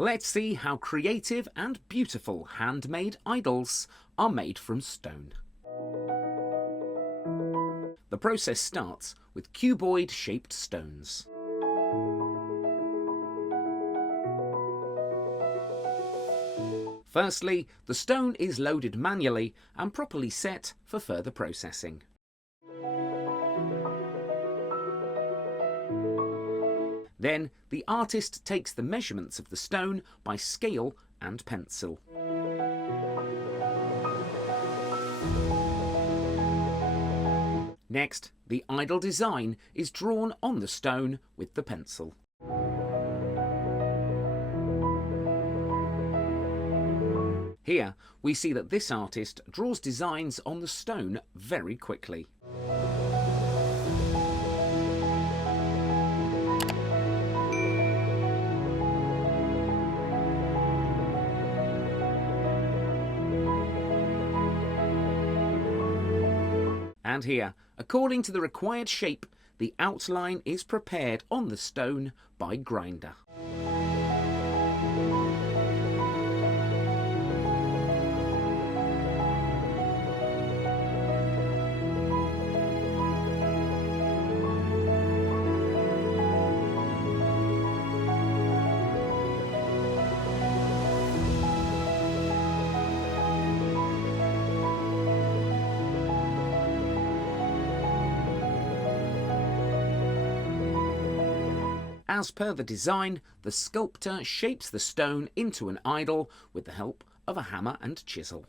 Let's see how creative and beautiful handmade idols are made from stone. The process starts with cuboid-shaped stones. Firstly, the stone is loaded manually and properly set for further processing. Then, the artist takes the measurements of the stone by scale and pencil. Next, the idol design is drawn on the stone with the pencil. Here, we see that this artist draws designs on the stone very quickly. And here, according to the required shape, the outline is prepared on the stone by grinder. As per the design, the sculptor shapes the stone into an idol with the help of a hammer and chisel.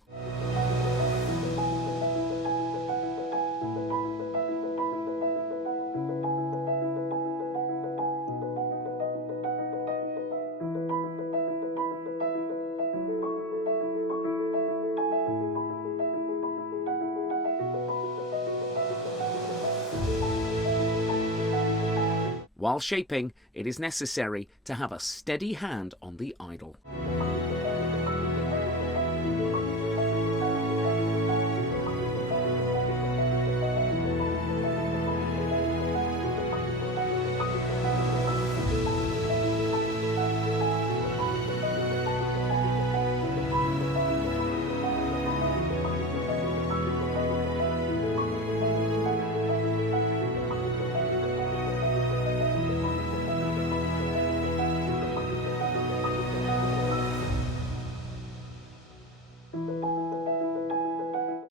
While shaping, it is necessary to have a steady hand on the idol.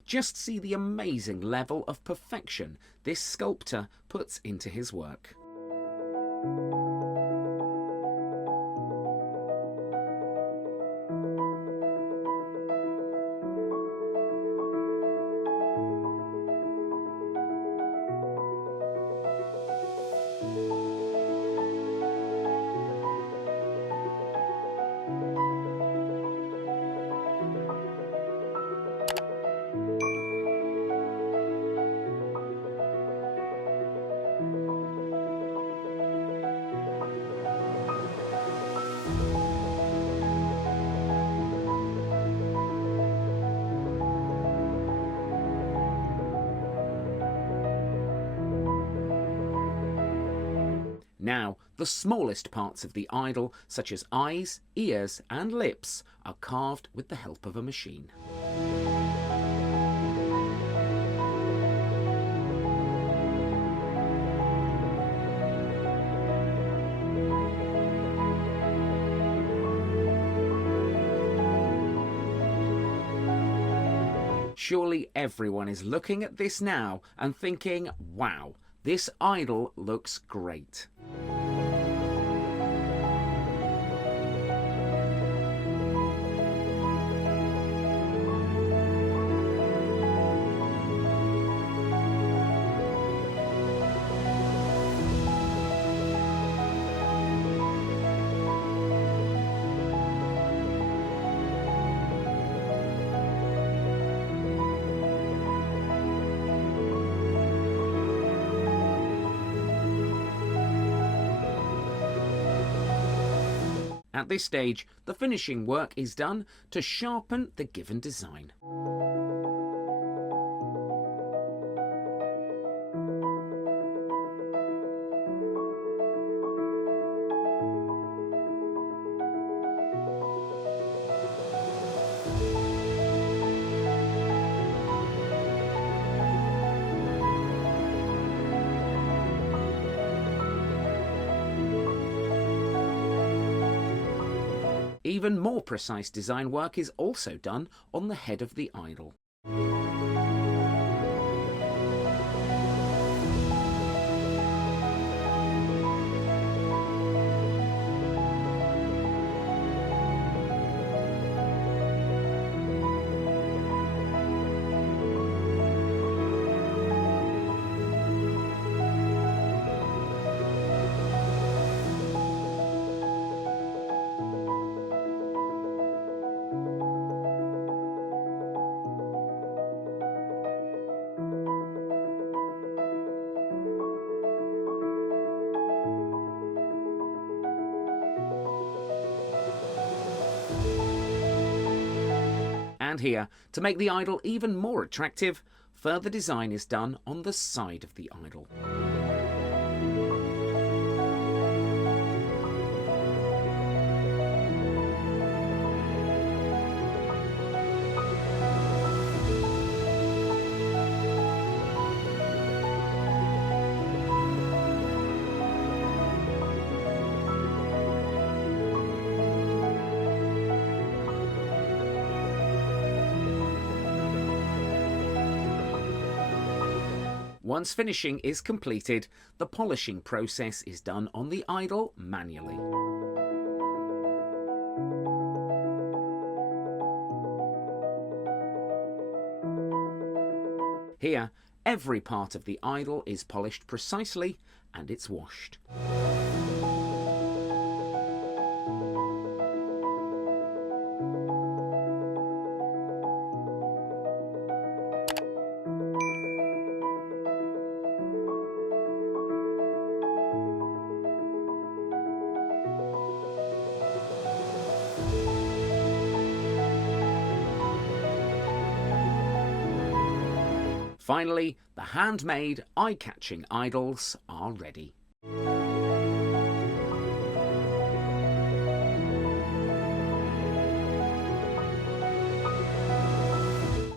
Just see the amazing level of perfection this sculptor puts into his work. Now, the smallest parts of the idol, such as eyes, ears and lips, are carved with the help of a machine. Surely everyone is looking at this now and thinking, wow, this idol looks great. At this stage, the finishing work is done to sharpen the given design. Even more precise design work is also done on the head of the idol. And here, to make the idol even more attractive, further design is done on the side of the idol. Once finishing is completed, the polishing process is done on the idol manually. Here, every part of the idol is polished precisely and it's washed. Finally, the handmade, eye-catching idols are ready.